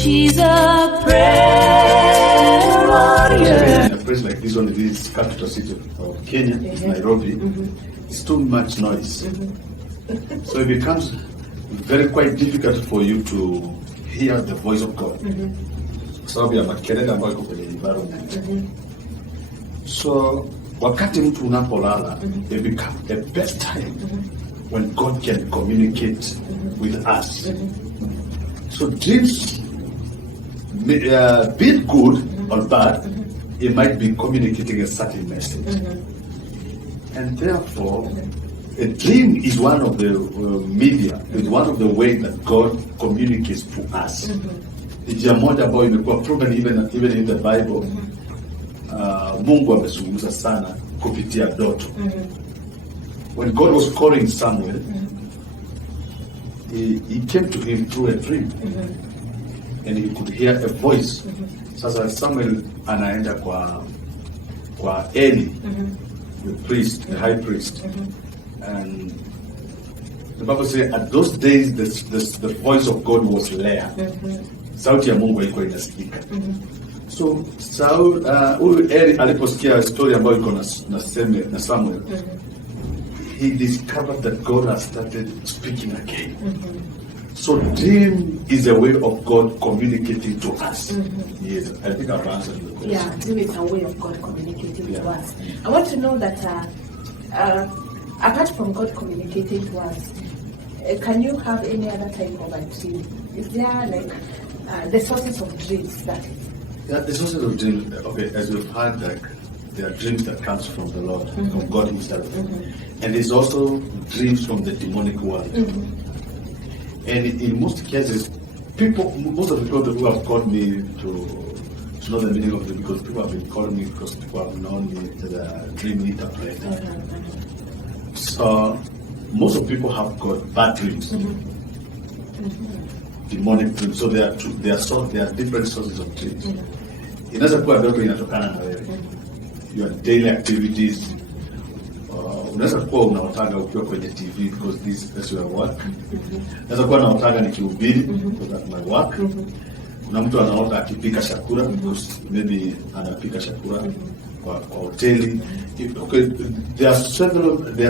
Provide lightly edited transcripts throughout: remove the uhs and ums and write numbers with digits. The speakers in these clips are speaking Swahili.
She's a prayer warrior. In a place like this one, this capital city of Kenya, Nairobi, it's too much noise. So it becomes very quite difficult for you to hear the voice of God. Sababu ya makelele ambayo iko kwenye environment. So wakati mtu unapolala, it becomes the best time when God can communicate with us. So dreams, be it good or bad, it might be communicating a certain message. And therefore, a dream is one of the media, is one of the ways that God communicates to us. Njia moja ambayo imekuwa proven even in the Bible, Mungu amezungumza sana kupitia ndoto. When God was calling Samuel, he came to him through a dream, and he could hear a voice. Sasa Samuel anaenda kwa Eli, the priest, the high priest, and the Bible says at those days the voice of God was rare. Sauti ya Mungu ilikuwa inasikika. So Eli aliposikia story ambayo iko na Samuel, he discovered that God has started speaking again. So dream is a way of God communicating to us. Yes, I think I've answered the question. Yeah, dream is a way of God communicating to us. I want to know that apart from God communicating to us, can you have any other type of a dream? Is there like the sources of dreams that is? Yeah, the sources of dreams, okay, as we've heard, like, there are dreams that comes from the Lord, from God himself. And there's also dreams from the demonic world. And in most cases, most of the people who have called me to know the meaning of it, because people have been calling me because people have known me as a dream interpreter. So most of people have got bad dreams, demonic dreams. So there are different sources of dreams. Inaweza kuwa ndoto inatokana na wewe, your daily activities. Unaweza kuwa unaotaga ukiwa kwenye TV because that's your work. Unaweza kuwa unaotaga nikihubiri because that's my work. Kuna mtu anaota akipika chakula because maybe anapika chakula kwa hoteli. Okay, there are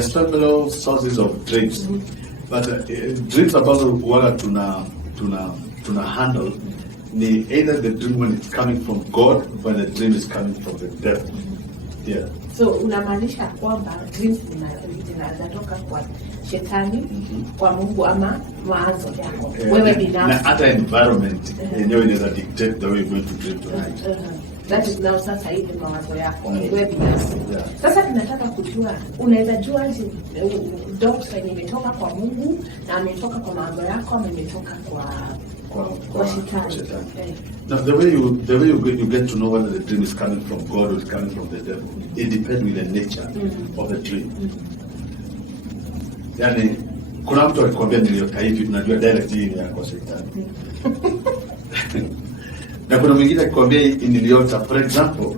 several sources of dreams. But dreams ambazo wala tuna handle ni either the dream when it's coming from God or the dream is coming from the devil. Yeah. So unamaanisha kwamba dreams zinatoka kwa shetani, kwa Mungu ama mawazo yako wewe binafsi. Na hata environment yenyewe inaweza dictate the way you're going to dream tonight. That is now sasa hivi mawazo yako wewe binafsi. Sasa tunataka kujua, unaweza jua ndoto yenye imetoka kwa Mungu na imetoka kwa mawazo yako ama imetoka kwa shetani. Now the way you get to know whether the dream is coming from God or is coming from the devil, it depends with the nature of the dream. Yani kuna mtu alikwambia niliota hivi, tunajua direct hii ni kwa shetani. Na kuna mwingine akikwambia niliota, for example,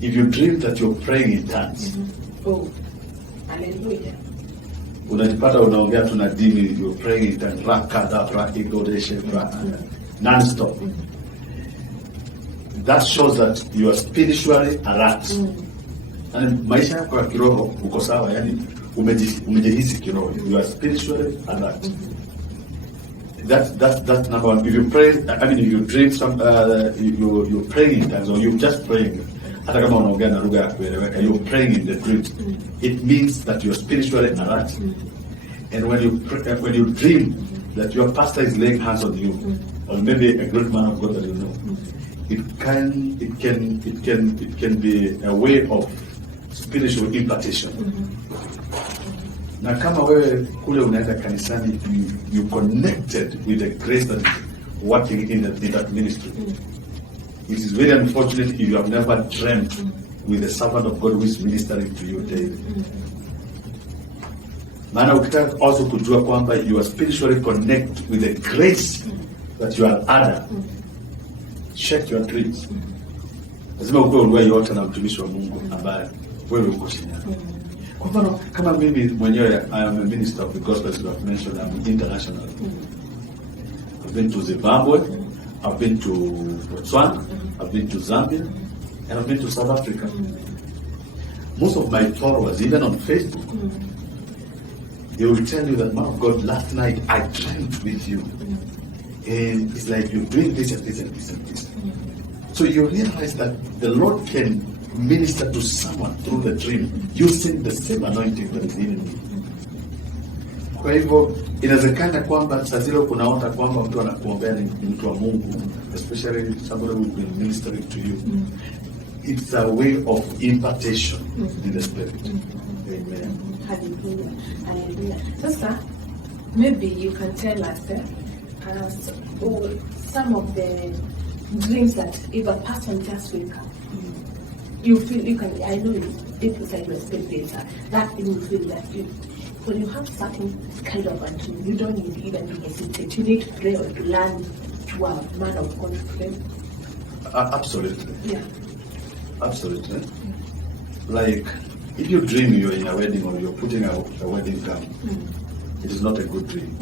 if you dream that you're praying in tongues. Oh. Hallelujah. Unajipata unaongea tuna dini, you're praying in tongues, non-stop. That shows that you are spiritually alert. And maisha yako ya kiroho uko sawa, yani umejihisi kiroho, you are spiritually alert. That's number one. If you pray, if you dream you're praying in tongues or you're just praying, hata kama unaongea na lugha ya kueleweka, you're praying in the dream. It means that you're spiritually alert. And when you dream that your pastor is laying hands on you, or maybe a great man of God that you know, it can be a way of spiritual impartation. Na kama wewe kule unaenda kanisani, you connected with the grace that is working in that ministry. It is very unfortunate if you have never dreamt with the servant of God who is ministering to you daily. Maana ukitaka also kujua kwamba you are spiritually connected with the grace that you are under, check your dreams. Lazima ukuwe uliwahi yote na mtumishi wa Mungu ambaye wewe uko chini yake. Kwa mfano, kama mimi mwenyewe, I am a minister of the gospel, as you have mentioned, I'm international. I've been to Zimbabwe, I've been to Botswana, I've been to Zambia, and I've been to South Africa. Most of my followers, even on Facebook, they will tell you that, man of God, last night I dreamed with you. And it's like you're doing this and this and this and this. So you realize that the Lord can minister to someone through the dream using the same anointing that is in me. Kwa hivyo inawezekana kwamba saa zile kunaota kwamba mtu anakuombea ni mtu wa Mungu, especially somebody who will be ministering to you. It's a way of impartation in the spirit. Amen. Hallelujah. Hallelujah. Sister, maybe you can tell us some of the dreams that if a person just wake up, you feel you can. I know you deep inside your spirit, that you will feel that you. When you have certain kind of a dream, you don't need even to hesitate. You need to pray or to learn to a man of God to pray. Absolutely. Yeah. Absolutely. Like, if you dream you're in a wedding or you're putting a wedding gown, it is not a good dream.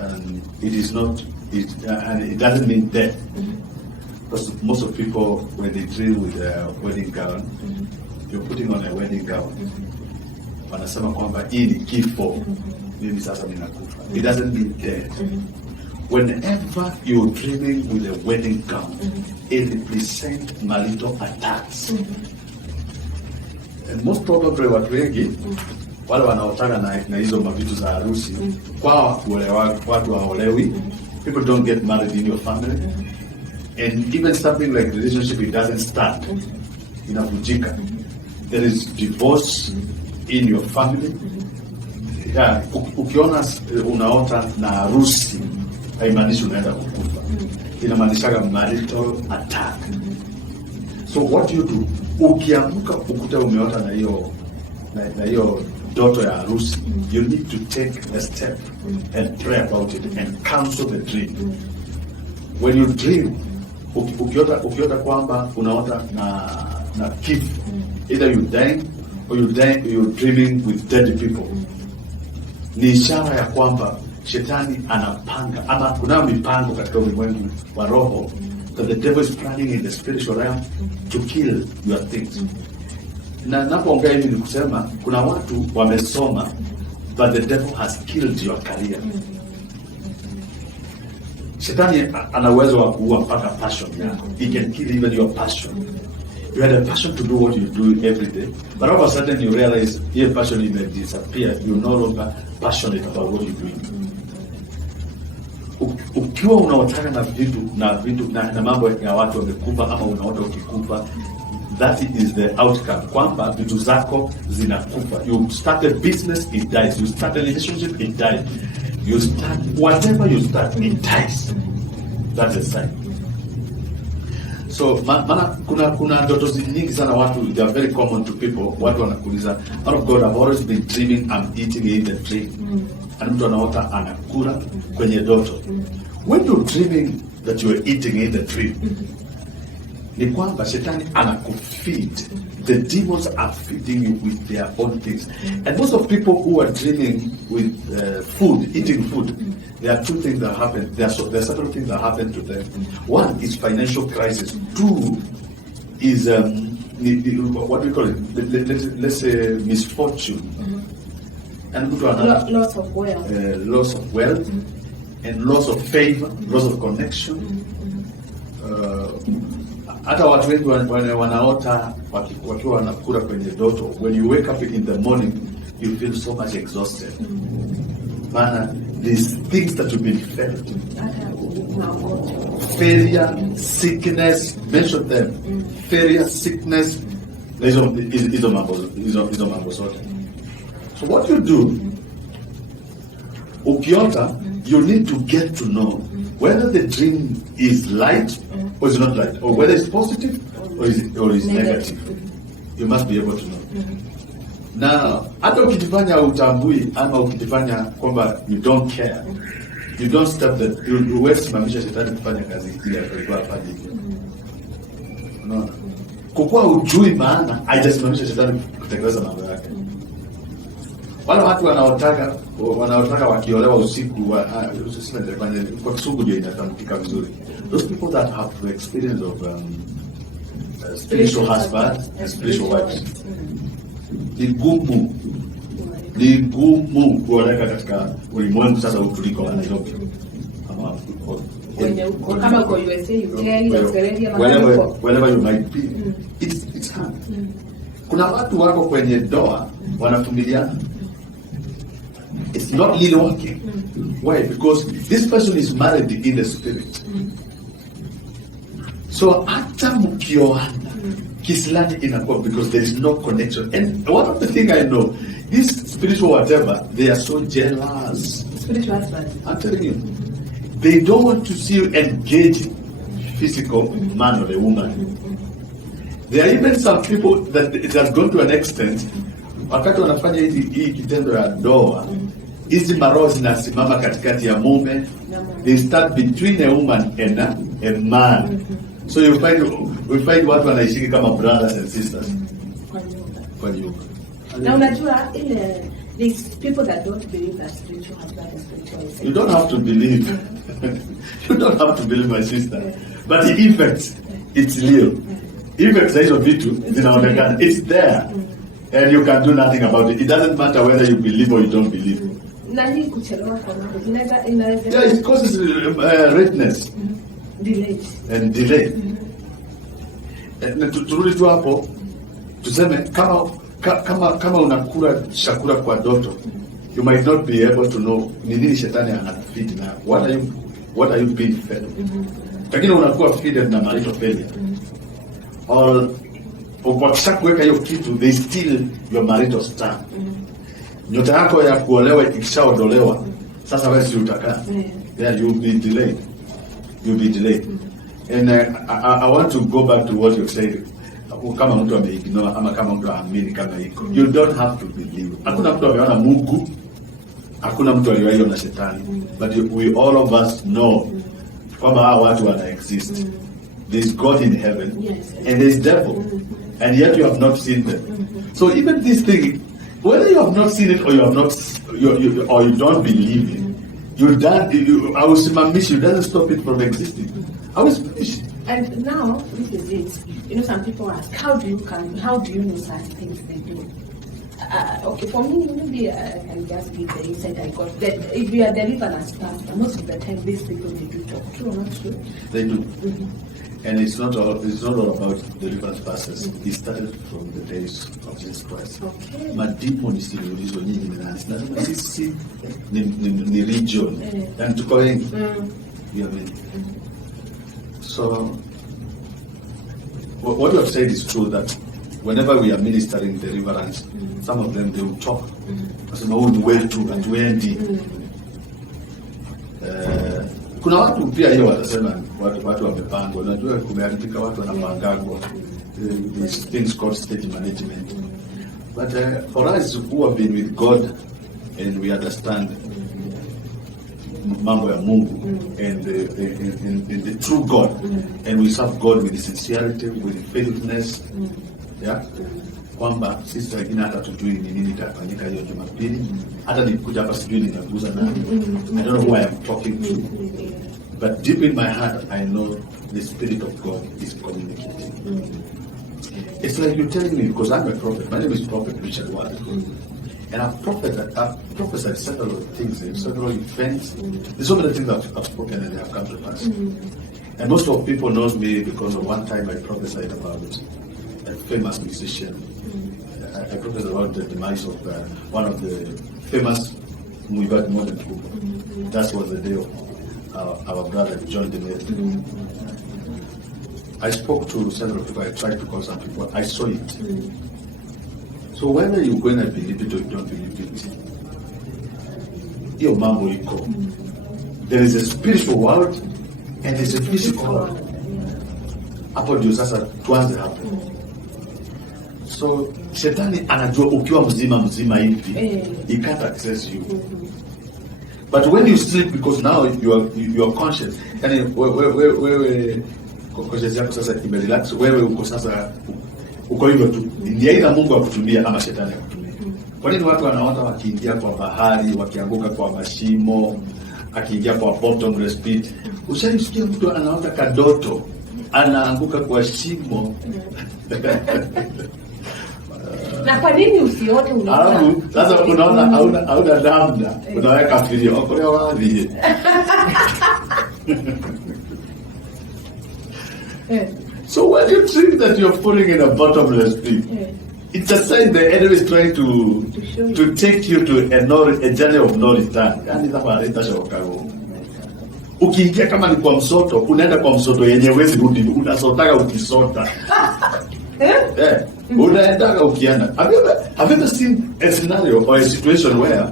And it is not, and it doesn't mean death. Because most of people, when they dream with a wedding gown, you're putting on a wedding gown. Wanasema kwamba hii ni kifo, mimi sasa ninakufa. It doesn't mean death. Whenever you're dreaming with a wedding gown, it represents marital attacks. And most probably watu wengi wale wanaotaka na hizo mavitu za harusi kwa watu waolewi. People don't get married in your family. And even something like relationship, it doesn't start. Inavunjika. There is divorce in your family. Yeah, ukiona unaota na harusi haimaanishi unaenda kukufa. Inamaanisha marital attack. So what you do, ukiamka ukuta umeota na hiyo ndoto ya harusi, you need to take a step and pray about it and cancel the dream. When you dream, ukiota kwamba unaota na kifo, either you dying or you're dreaming with dead people, ni ishara ya kwamba shetani anapanga ama kuna mipango katika ulimwengu wa roho, that the devil is planning in the spiritual realm to kill your things. Na napoongea hivi ni kusema kuna watu wamesoma, but the devil has killed your career. Shetani ana uwezo wa kuua mpaka passion yako. He can kill even your passion. You had a passion to do what you do every day, but all of a sudden you realize your passion may disappear. You're no longer passionate about what you're doing. Ukiwa unaotaka na mambo ya watu wamekufa ama unaota ukikufa, that is the outcome. Kwamba vitu zako zinakufa. You start a business, it dies. You start a relationship, it dies. You start whatever you start, it dies. That's a sign. So maana kuna ndoto nyingi sana watu, they are very common to people. Watu wanakuuliza, "Man of God, I've always been dreaming I'm eating in the dream." And mtu anaota anakula kwenye ndoto. When you're dreaming that you are eating in the dream, ni kwamba shetani anakufeed. The demons are feeding you with their own things. And most of people who are dreaming with food, eating food, there are two things that happen. There are several things that happen to them. One is financial crisis. Two is what we call it. Let's say misfortune. And loss of wealth. Loss of wealth, and loss of favor, loss of connection. Hata watu wengi wanaota wakiwa wanakula kwenye ndoto. When you wake up in the morning, you feel so much exhausted. Maana these things that you've been felt. Failure, sickness, mention them. Failure, sickness, hizo mambo zote. So what you do, ukiota, you need to get to know whether the dream is light or is not light, or whether it's positive or is negative. You must be able to know. Na hata ukijifanya utambui ama ukijifanya kwamba you don't care, you don't step that, you will simamisha shetani kufanya kazi ile alikuwa afanye hivyo. Unaona? Kwa kuwa ujui maana haijasimamisha shetani kutekeleza mambo yake. Wale watu wanaotaka wakiolewa usiku kwa Kizungu ndio inatamkika vizuri. Those people that have the experience of spiritual husband and spiritual wives. Ni gumu kuoleka katika ulimwengu sasa utuliko wa Nairobi. Kama kwa USA, UK, Australia, wherever you might be. It's hard. Kuna watu wako kwenye doa wanafumiliana. It's not really working. Why? Because this person is married in the spirit. So hata mkioana kisilani inakuwa because there is no connection. And one of the things I know, this spiritual whatever, they are so jealous. Spiritual husband. I'm telling you. They don't want to see you engage physical man or the woman. There are even some people that it has gone to an extent, wakati wanafanya hii kitendo ya ndoa, hizi maroho zinasimama katikati ya mume, they start between a woman and a man. So we find watu wanaishi kama brothers and sisters. Kwa nyumba. Na unajua ile these people that don't believe that spiritual husband is spiritual. You don't have to believe. You don't have to believe, my sister. But the effect, it's real. Effects za hizo vitu zinaonekana. It's there. And you can do nothing about it. It doesn't matter whether you believe or you don't believe. Nani kuchelewa kwa mambo? Inaweza. Yeah, it causes redness. Delay. And delay. Turudi tu hapo. Tuseme kama unakula chakula kwa ndoto, you might not be able to know ni nini shetani anafeed na what are you being fed. Lakini unakuwa fed na marital failure. Or ukisha kuweka hiyo kitu, they steal your marital star. Nyota yako ya kuolewa ikishaondolewa, sasa wewe si utakaa. Yeah, you'll be delayed. And I want to go back to what you said. Kama mtu ameignore ama kama mtu aamini kama iko, you don't have to believe. Hakuna mtu ameona Mungu, hakuna mtu aliyeona shetani, but we all of us know kwamba hao watu wana exist. There's God in heaven, and there's devil, and yet you have not seen them. So even this thing, whether you have not seen it or you have not, or you don't believe it, I will simamish you. Doesn't stop it from existing. I will finish. And now this is it. You know, some people ask, how do you know such things they do? Okay, for me, maybe I can just give the insight I got. That if we are delivered as pastor, most of the time these people they do talk. True or not true? They do. And it's not all about deliverance pastors. It started from the days of Jesus Christ. Okay. Madipo ni siliulizo nyingi na sisi ni region. And tuko wengi. Yeah, so what you have said is true, that whenever we are ministering deliverance, some of them they will talk. Wasema huu ni wetu hatuendi. Kuna watu pia hiyo watasema watu wamepangwa. Unajua kumeharibika, watu wanapangwa. These things called stage management. But for us who have been with God and we understand mambo ya Mungu and the true God, and we serve God with sincerity, with faithfulness, yeah, kwamba sisi wengine hata tujui ni nini itafanyika hiyo Jumapili, hata nikuja hapa sijui ninaguza nani. I don't know who I am talking to, but deep in my heart I know the Spirit of God is communicating. It's like you're telling me, because I'm a prophet. My name is Prophet Richard Ward. And I've prophesied several things, several events. There's so many things I've spoken and they have come to pass. And most of people knows me because of one time I prophesied about a famous musician. I prophesied about the demise of one of the famous Muibat modern group. That was the day of our brother John DeMille. I spoke to several people. I tried to call some people. I saw it. So whether you're going to believe it or you don't believe it, hiyo mambo iko. There is a spiritual world and there is a physical world. Hapo ndio sasa tuanze hapo. So shetani anajua ukiwa mzima hivi, he can't access you. But when you sleep, because now you are conscious, yani wewe conscious yako sasa imerelax, wewe uko sasa uko hivyo tu. Ni aidha Mungu akutumia ama shetani akutumia. Kwa nini watu wanaota wakiingia kwa bahari, wakianguka kwa mashimo, akiingia kwa bottomless pit? Ushasikia mtu anaota kadoto anaanguka kwa shimo? Na kwa nini usiote unaona? Sasa unaona hauna namna, unaweka filio kwa wapi? So when you think that you're falling in a bottomless pit, it's a sign the enemy is trying to take you to a journey of no return. Yani kama itashoka huko. Ukiingia kama ni kwa msoto, unaenda kwa msoto yenye wezi rudi, unasotaga ukisota. Unaendaga ukienda. Have you ever seen a scenario or a situation where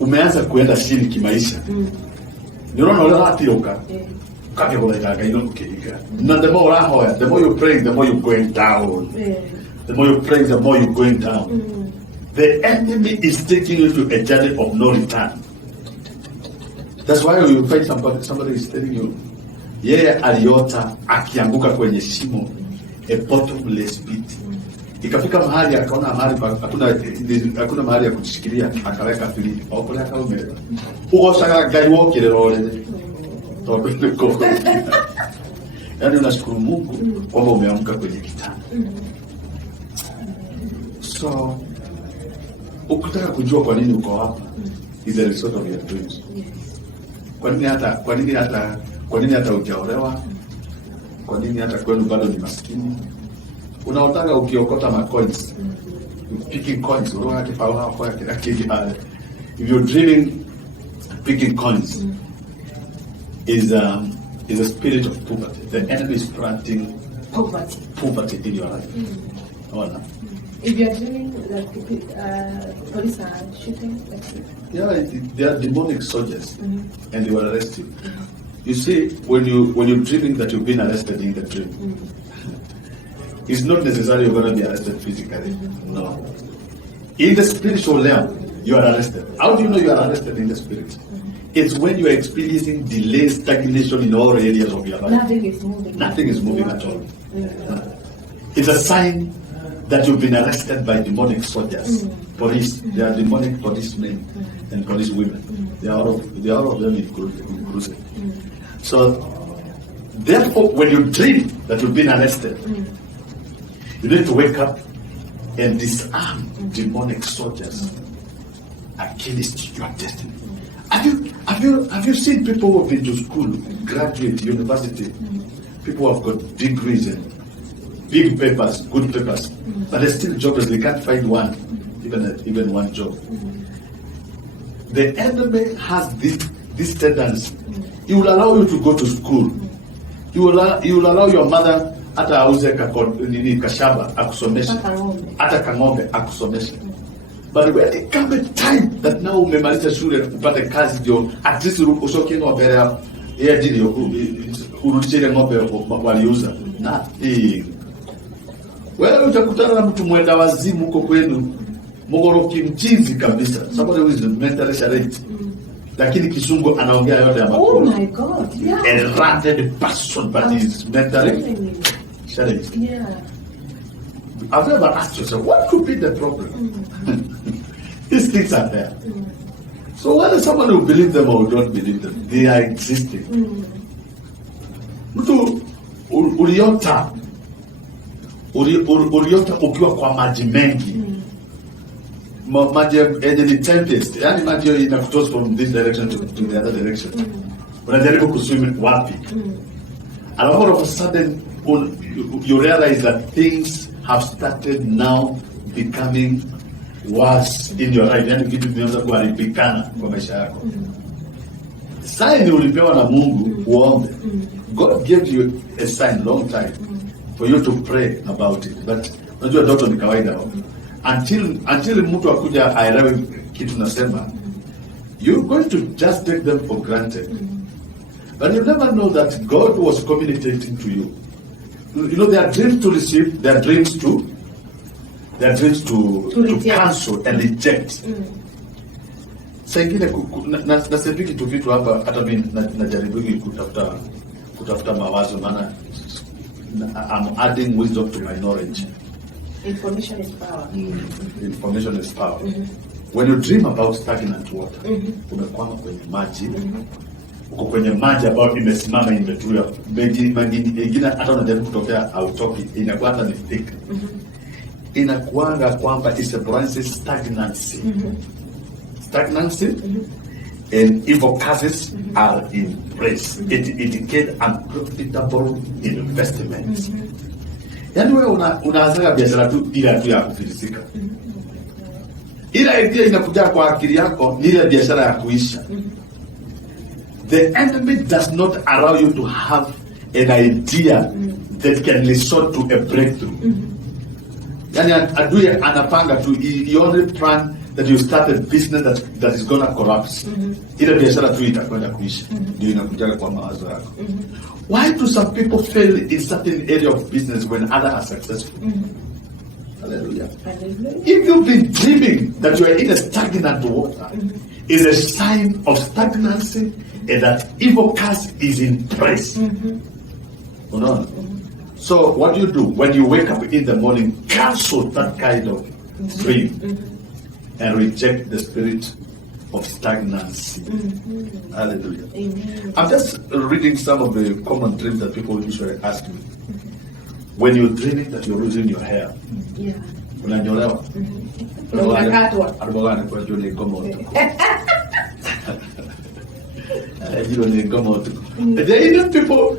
umeanza kuenda chini kimaisha? Unaona wala hatioka. Kati kwa daga ino kukiga. Na the more rahoya, the more you pray, the more you're going down. The more you pray, the more you're going down. The enemy is taking you to a journey of no return. That's why you find somebody is telling you, yeye aliota akianguka kwenye shimo, a bottomless pit. Ikafika mahali akaona mahali hakuna mahali ya kujishikilia, akaweka fili. Okole akaumela. Ugo saka gai wokile role. Yaani unashukuru Mungu kwamba umeamka kwenye kitanda. So ukitaka kujua kwa nini uko hapa, is a result of your dreams. Kwa nini hata hujaolewa? Kwa nini hata kwenu bado ni maskini? Unaotaka ukiokota ma coins, picking coins, unaona kifaa hapo kila kitu pale. If you're dreaming picking coins, is a spirit of poverty. The enemy is planting poverty in your life. No. If you're dreaming that police are shooting, that's it. Yeah, they are demonic soldiers, and they will arrest you. You see, when you're dreaming that you've been arrested in the dream, it's not necessarily you're going to be arrested physically. No. In the spiritual realm, you are arrested. How do you know you are arrested in the spirit? It's when you are experiencing delay, stagnation in all areas of your life. Nothing is moving at all. It's a sign that you've been arrested by demonic soldiers, police. They are demonic policemen and police women. They are all of them inclusive. So, therefore, when you dream that you've been arrested, you need to wake up and disarm demonic soldiers against your destiny. Have you seen people who have been to school, graduate, university? People who have got degrees and big papers, good papers, but they're still jobless. They can't find one, even one job. The enemy has this tendency. He will allow you to go to school. He will allow your mother hata auze kashamba akusomesha, hata kang'ombe akusomesha. But when it comes a time that now umemaliza shule upate kazi, ndio at least usokienda mbele ya dini urudishe ng'ombe waliuza. Nothing. Wewe utakutana na mtu mwenda wazimu huko kwenu, mgoroki mchizi kabisa, somebody who is mentally challenged, lakini kisungu anaongea yote ya makuu. Oh my God, yeah. A ranted person, but he's mentally challenged. Yeah. I've never asked yourself, what could be the problem? These things are there. So whether someone will believe them or don't believe them, they are existing. Mtu uliota ukiwa kwa maji mengi, maji yenye ni tempest, yani maji inakutosa from this direction to the other direction. Unajaribu kuswim wapi? And all of a sudden you realize that things have started now becoming worse in your life. Yani vitu vimeanza kuharibikana kwa maisha yako. Sign ulipewa na Mungu uombe. God gave you a sign long time for you to pray about it. But unajua ndoto ni kawaida. Until mtu akuja aelewe kitu nasema, you're going to just take them for granted. But you never know that God was communicating to you. You know, there are dreams to receive, there are dreams to cancel and reject. Saa ingine nasema kitu vitu hapa, hata mimi najaribu kutafuta mawazo, maana I'm adding wisdom to my knowledge. Information is power. Information is power. When you dream about stagnant water, umekwama kwenye maji, uko kwenye maji ambayo imesimama imetulia, mengine hata unajaribu kutokea hautoki, inakuwa hata ni thick. Inakuanga kwamba it symbolizes stagnancy. Stagnancy and evil causes are in place. It indicates unprofitable investments. Yaani wewe unaanza biashara tu ila tu ya kufilisika. Ila idea inakuja kwa akili yako ni ile biashara ya kuisha. The enemy does not allow you to have an idea that can result to a breakthrough. Yani adui anapanga tu, he only plan that you start a business that is gonna collapse. Ile biashara tu itakwenda kuisha. Ndio inakuja kwa mawazo yako. Why do some people fail in certain area of business when others are successful? Hallelujah. If you've been dreaming that you are in a stagnant water, is a sign of stagnancy and that evil curse is in place. So what do you do when you wake up in the morning? Cancel that kind of dream and reject the spirit of stagnancy. Hallelujah. Amen. I'm just reading some of the common dreams that people usually ask me. When you're dreaming that you're losing your hair, unanyolewa. Unakatwa. Kwa hiyo ni kama moto. Hiyo ni kama moto. There are people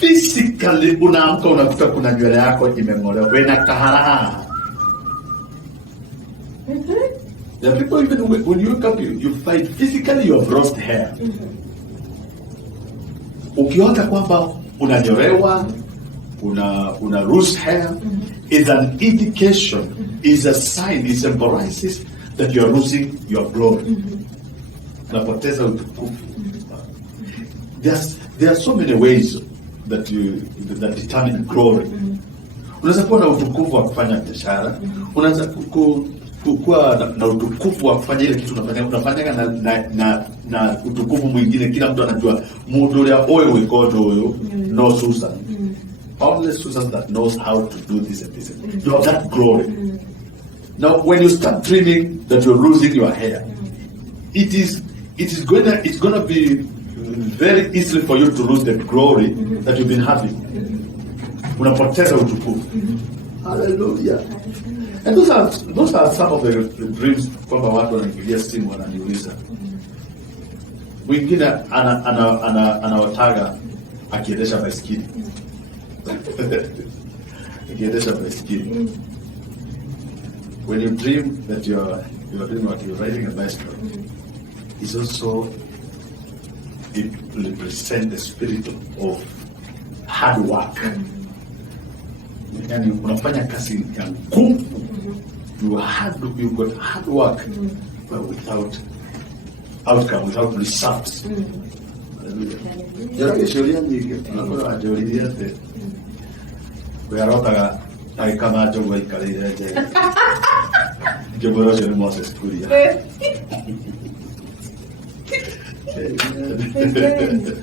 physically unaamka unakuta kuna nywele yako imeng'olewa. Wewe na kahara. There are people even when you wake up you find physically you have lost hair. Ukiona kwamba unanyolewa, una lose hair, is an indication, is a sign, it symbolizes that you are losing your glory. Unapoteza utukufu. There are so many ways that determine glory. Unaweza kuwa na utukufu wa kufanya biashara, unaweza kuwa na utukufu wa kufanya ile kitu unafanya na utukufu mwingine, kila mtu anajua mudo ya oyo wikodo oyo no Susan. Only Susan that knows how to do this and this. You have that glory. Now, when you start dreaming that you're losing your hair, it's gonna be very easy for you to lose the glory that you've been having. Unapoteza utukufu. Hallelujah. And those are some of the dreams kwamba watu wanaingilia simu wananiuliza. Mwingine anawataga akiendesha baiskeli. Akiendesha baiskeli. When you dream that you're doing what you're riding a bicycle, it's also it represents the spirit of hard work. Yani unafanya kazi ya nguvu. You got hard work, but without outcome, without results. Yo kishoria nyingi tunakuwa ajoria te. We arota ai kama jogo ikalire je. Jogoro je Moses Kuria.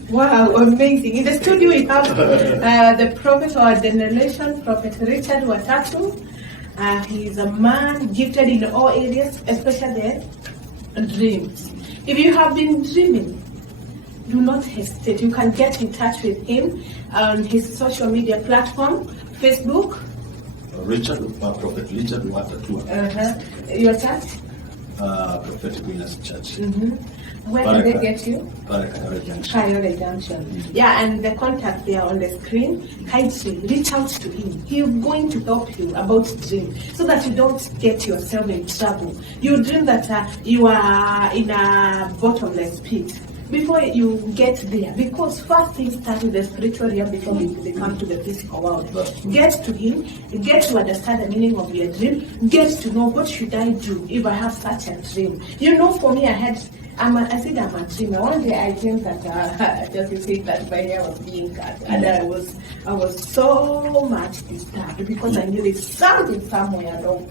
Wow, amazing. In the studio we have the prophet or generation, Prophet Richard Watatu. He is a man gifted in all areas, especially dreams. If you have been dreaming, do not hesitate. You can get in touch with him on his social media platform, Facebook. Prophet Richard Watatu. Your church? Prophetic Winners Church. Where can they get you? Kayole Junction. Kayole Junction. Yeah, and the contact there on the screen. Kindly reach out to him. He's going to help you about dream so that you don't get yourself in trouble. You dream that you are in a bottomless pit. Before you get there, because first things start with the spiritual realm before they come to the physical world. Get to him, get to understand the meaning of your dream, get to know what should I do if I have such a dream. You know, for me, I said I'm a dreamer. One day I dreamed that just said that my hair was being cut, and I was so much disturbed because I knew there's something somewhere wrong,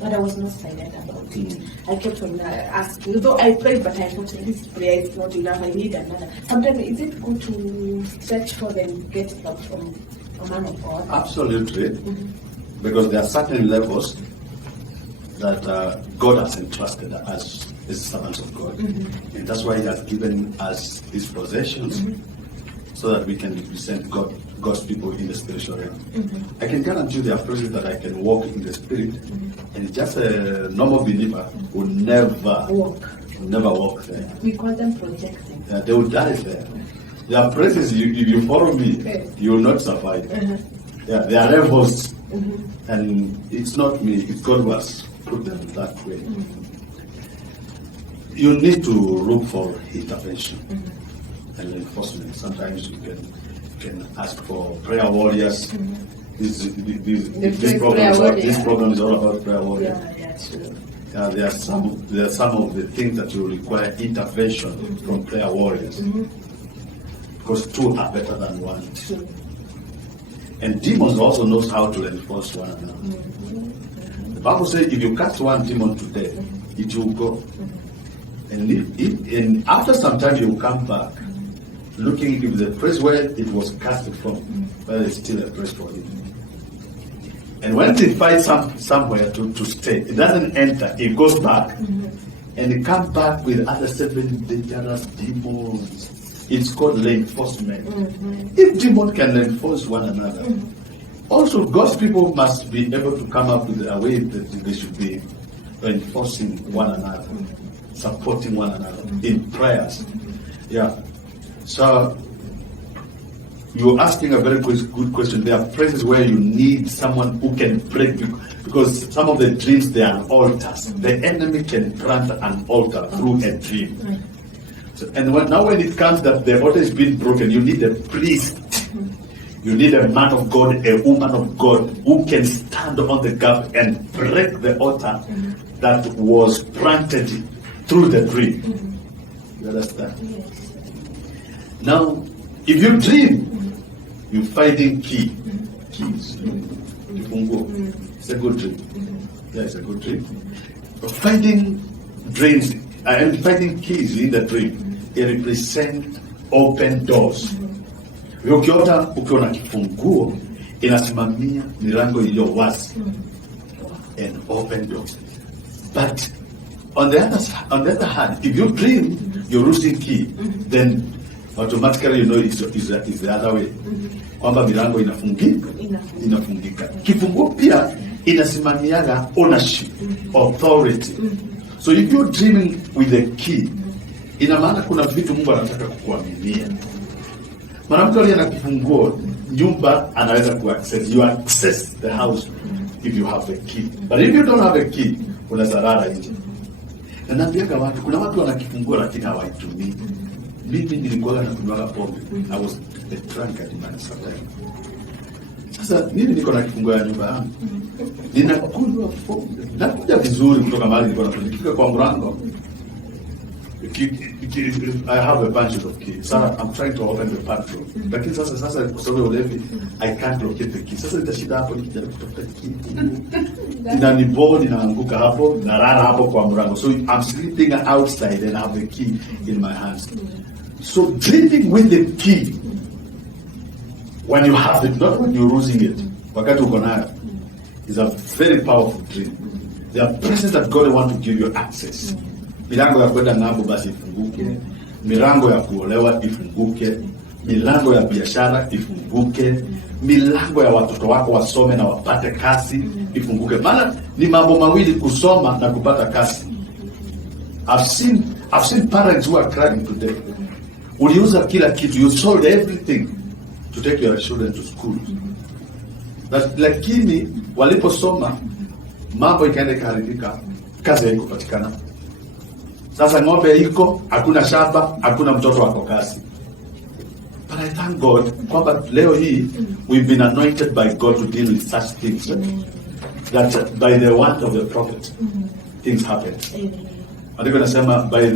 but I was not silent about it. I kept on asking, though I prayed, but I thought this prayer is not enough. I need another. Sometimes is it good to stretch for them, get help from a man of God? Absolutely. because there are certain levels that God has entrusted us as servants of God. And that's why He has given us these possessions so that we can represent God's people in the spiritual realm. I can guarantee you there are places that I can walk in the spirit, and just a normal believer will never walk there. We call them projecting. Yeah, they will die there. There are places, if you follow me, you will not survive. Yeah, there are levels, and it's not me, it's God who has put them that way. You need to look for intervention and enforcement. Sometimes you can ask for prayer warriors. This program is all about prayer warriors. Yeah, true. There are some of the things that you require intervention from prayer warriors, because two are better than one. True. And demons also knows how to enforce one another. The Bible says if you cast one demon to death, it will go. And after some time you will come back, looking if the place where it was cast from, whether it's still a place for it. And when it finds somewhere to stay, it doesn't enter, it goes back. And it comes back with other 7 dangerous demons. It's called reinforcement. If demons can reinforce one another, also God's people must be able to come up with a way that they should be reinforcing one another, supporting one another in prayers. Yeah. So you're asking a very good question. There are places where you need someone who can break, because some of the dreams, they are altars. The enemy can plant an altar through a dream. So, and when it comes that the altar is being broken, you need a priest. You need a man of God, a woman of God, who can stand on the gap and break the altar that was planted through the dream. You understand? Yes. Now, if you dream, you're finding keys. It's a good dream. Yeah, it's a good dream. Finding dreams and finding keys in the dream, it represents open doors. Ukiota ukiona kifunguo inasimamia milango iliyo wazi, and open doors. But on the other hand, if you dream you're losing key, then automatically you know it's the other way. Kwamba milango inafungika. Kifunguo pia inasimamiaga ownership, authority. So if you're dreaming with a key, ina maana kuna vitu Mungu anataka kukuaminia. Mwanamke aliye na kifunguo, nyumba anaweza kuaccess. You access the house if you have a key. But if you don't have a key, unazarara nje. Na naambiaga watu, kuna watu wana kifunguo lakini hawaitumii. Mimi nilikuwa nakunywa pombe. I was a drunkard man sometimes. Sasa mimi niko na kifunguo ya nyumba yangu. Ninakunywa pombe. Nakuja vizuri kutoka mahali nilikuwa napeleka kwa mlango. I have a bunch of keys. So I'm trying to open the bathroom. Lakini sasa kwa sababu ulevi, I can't locate the key. Sasa nitashida hapo nikijaribu kutafuta key. Inanibodi naanguka hapo, narara hapo kwa mlango. So I'm sleeping outside and I have the key in my hands. So dreaming with the key, when you have it, not when you're losing it, wakati uko nayo, is a very powerful dream. There are places that God wants to give you access. Milango ya kwenda ng'ambo basi ifunguke, milango ya kuolewa ifunguke, milango ya biashara ifunguke, milango ya watoto wako wasome na wapate kazi ifunguke. Maana ni mambo mawili, kusoma na kupata kazi. I've seen parents who are crying today. Uliuza kila kitu, you sold everything to take your children to school. Lakini waliposoma mambo ikaenda ikaharibika, kazi haikupatikana. Sasa ng'ombe iko, hakuna shamba, hakuna mtoto wako kazi. But I thank God kwamba leo hii we've been anointed by God to deal with such things. That by the word of the prophet, things happen. Andiko nasema by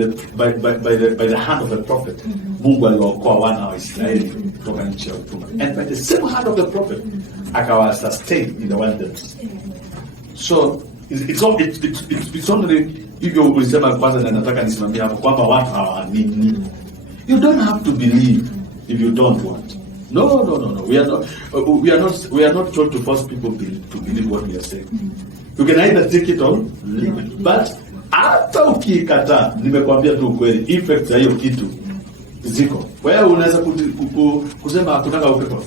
the hand of the prophet, Mungu aliwaokoa wana wa Israeli kutoka nchi ya utumwa. And by the same hand of the prophet, akawa sustain in the wilderness. So it's only hivyo ulisema kwanza na nataka nisimamie hapo kwamba watu hawaamini. You don't have to believe if you don't want. No. We are not told to force people to believe what we are saying. You can either take it or leave it. But hata ukikataa, nimekwambia tu ukweli, effects za hiyo kitu ziko. Wewe unaweza kusema hakuna upepo.